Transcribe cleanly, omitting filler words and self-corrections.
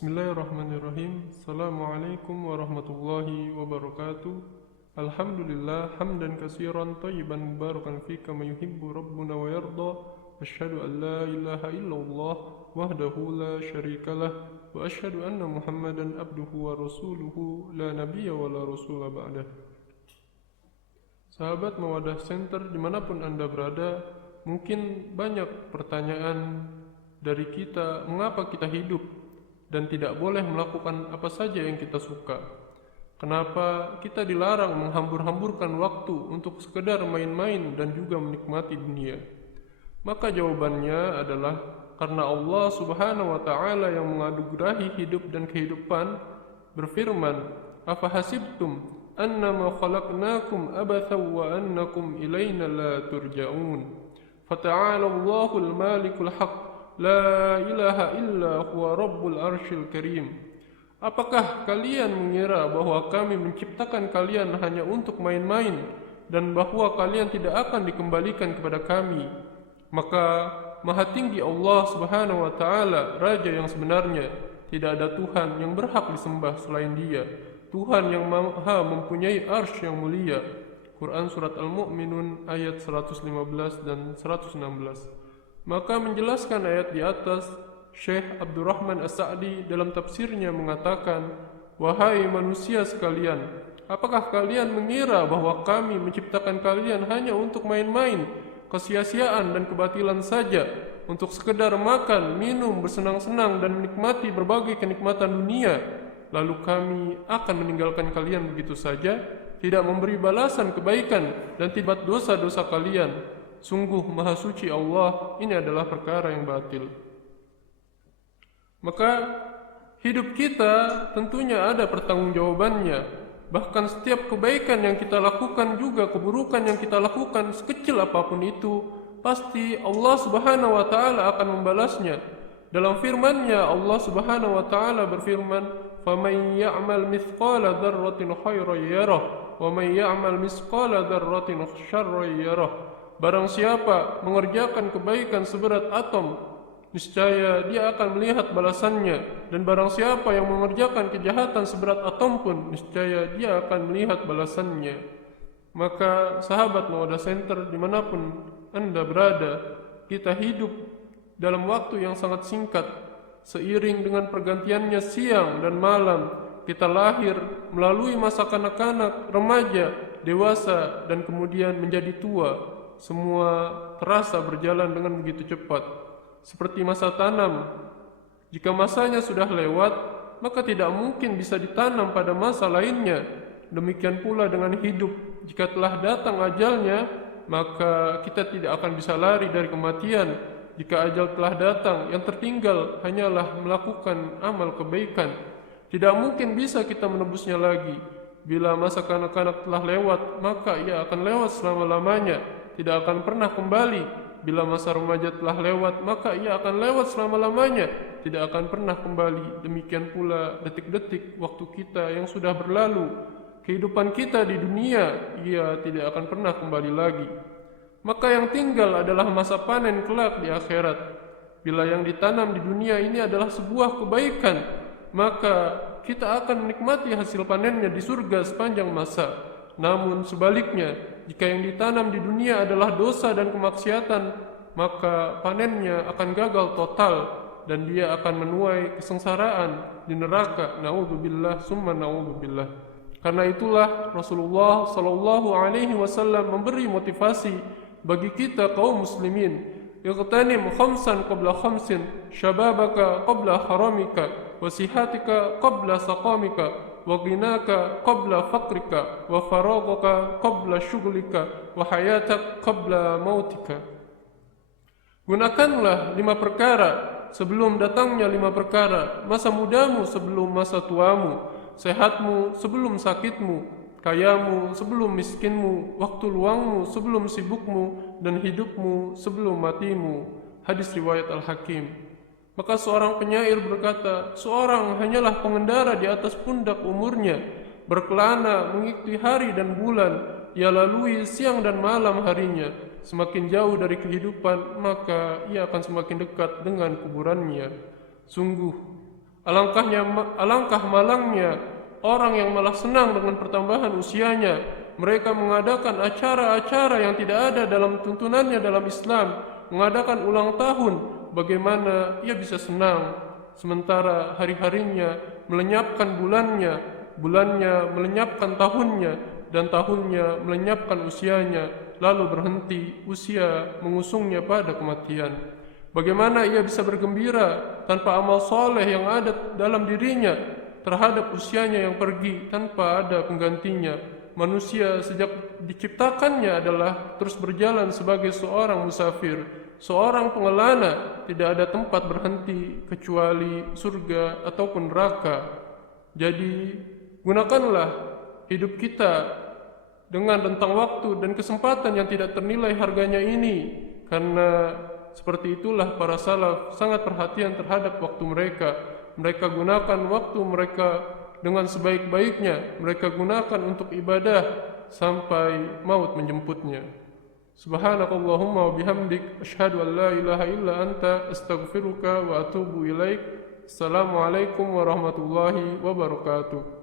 Bismillahirrahmanirrahim. Assalamualaikum warahmatullahi wabarakatuh. Alhamdulillah hamdan katsiran thayyiban mubarakan fi kama yuhibbu rabbuna wa yarda. Asyhadu an la ilaha illallah wahdahu la syarikalah wa asyhadu anna Muhammadan abduhu wa rasuluhu la nabiyya wa la rasula ba'dah. Sahabat Mawadah Center dimanapun Anda berada, mungkin banyak pertanyaan dari kita, mengapa kita hidup dan tidak boleh melakukan apa saja yang kita suka? Kenapa kita dilarang menghambur-hamburkan waktu untuk sekedar main-main dan juga menikmati dunia? Maka jawabannya adalah karena Allah Subhanahu wa Ta'ala yang menganugerahi hidup dan kehidupan berfirman, "Afa hasibtum annama khalaqnakum abathan wa annakum ilaina la turja'un. Fata'ala Allahul Malikul Haqq. La ilaha illa huwa rabbul arsyil karim." Apakah kalian mengira bahwa kami menciptakan kalian hanya untuk main-main dan bahwa kalian tidak akan dikembalikan kepada kami? Maka Maha Tinggi Allah Subhanahu wa Ta'ala, Raja yang sebenarnya. Tidak ada Tuhan yang berhak disembah selain Dia, Tuhan yang maha mempunyai arsy yang mulia. Quran Surat Al-Mu'minun ayat 115 dan 116. Maka menjelaskan ayat di atas, Syekh Abdurrahman As-Sa'di dalam tafsirnya mengatakan, "Wahai manusia sekalian, apakah kalian mengira bahwa kami menciptakan kalian hanya untuk main-main, kesia-siaan dan kebatilan saja, untuk sekedar makan, minum, bersenang-senang dan menikmati berbagai kenikmatan dunia, lalu kami akan meninggalkan kalian begitu saja, tidak memberi balasan kebaikan dan tidak dosa-dosa kalian? Sungguh maha suci Allah, ini adalah perkara yang batil." Maka hidup kita tentunya ada pertanggungjawabannya. Bahkan setiap kebaikan yang kita lakukan, juga keburukan yang kita lakukan, sekecil apapun itu, pasti Allah Subhanahu wa Ta'ala akan membalasnya. Dalam firman-Nya Allah Subhanahu wa Ta'ala berfirman, "Faman ya'mal mithqala dzarratin khairan yarah, wa man ya'mal mithqala dzarratin syarran yarah." Barang siapa mengerjakan kebaikan seberat atom, niscaya dia akan melihat balasannya. Dan barang siapa yang mengerjakan kejahatan seberat atom pun, niscaya dia akan melihat balasannya. Maka sahabat Mawadah Center dimanapun Anda berada, kita hidup dalam waktu yang sangat singkat. Seiring dengan pergantiannya siang dan malam, kita lahir melalui masa kanak-kanak, remaja, dewasa, dan kemudian menjadi tua. Semua terasa berjalan dengan begitu cepat, seperti masa tanam. Jika masanya sudah lewat, maka tidak mungkin bisa ditanam pada masa lainnya. Demikian pula dengan hidup. Jika telah datang ajalnya, maka kita tidak akan bisa lari dari kematian. Jika ajal telah datang, yang tertinggal hanyalah melakukan amal kebaikan. Tidak mungkin bisa kita menebusnya lagi. Bila masa kanak-kanak telah lewat, maka ia akan lewat selama-lamanya, tidak akan pernah kembali. Bila masa remaja telah lewat, maka ia akan lewat selama-lamanya, tidak akan pernah kembali. Demikian pula detik-detik waktu kita yang sudah berlalu. Kehidupan kita di dunia, ia tidak akan pernah kembali lagi. Maka yang tinggal adalah masa panen kelak di akhirat. Bila yang ditanam di dunia ini adalah sebuah kebaikan, maka kita akan menikmati hasil panennya di surga sepanjang masa. Namun sebaliknya, jika yang ditanam di dunia adalah dosa dan kemaksiatan, maka panennya akan gagal total dan dia akan menuai kesengsaraan di neraka. Na'udzubillah summa na'udzubillah. Karena itulah Rasulullah sallallahu alaihi wasallam memberi motivasi bagi kita kaum muslimin, "Ightanim khamsan qabla khamsin, syababaka qabla haramika, wa sihatika qabla saqamika, wa ghinaka qabla faqrika, wa faragaka qabla syughlika, wa hayatak qabla mautika." Gunakanlah 5 perkara sebelum datangnya 5 perkara, masa mudamu sebelum masa tuamu, sehatmu sebelum sakitmu, kayamu sebelum miskinmu, waktu luangmu sebelum sibukmu, dan hidupmu sebelum matimu. Hadis riwayat Al-Hakim. Maka seorang penyair berkata, "Seorang hanyalah pengendara di atas pundak umurnya, berkelana mengikuti hari dan bulan, ia lalui siang dan malam harinya. Semakin jauh dari kehidupan, maka ia akan semakin dekat dengan kuburannya. Sungguh, Alangkah malangnya orang yang malah senang dengan pertambahan usianya. Mereka mengadakan acara-acara yang tidak ada dalam tuntunannya dalam Islam, mengadakan ulang tahun. Bagaimana ia bisa senang sementara hari-harinya melenyapkan bulannya, bulannya melenyapkan tahunnya, dan tahunnya melenyapkan usianya, lalu berhenti usia mengusungnya pada kematian. Bagaimana ia bisa bergembira tanpa amal soleh yang ada dalam dirinya terhadap usianya yang pergi tanpa ada penggantinya? Manusia sejak diciptakannya adalah terus berjalan sebagai seorang musafir, seorang pengelana, tidak ada tempat berhenti kecuali surga ataupun neraka. Jadi, gunakanlah hidup kita dengan rentang waktu dan kesempatan yang tidak ternilai harganya ini, karena seperti itulah para salaf sangat perhatian terhadap waktu mereka. Mereka gunakan waktu mereka dengan sebaik-baiknya. Mereka gunakan untuk ibadah sampai maut menjemputnya. Subhanakallahumma wa bihamdik, asyhadu an la ilaha illa anta, astaghfiruka wa atubu ilaik. Assalamualaikum warahmatullahi wabarakatuh.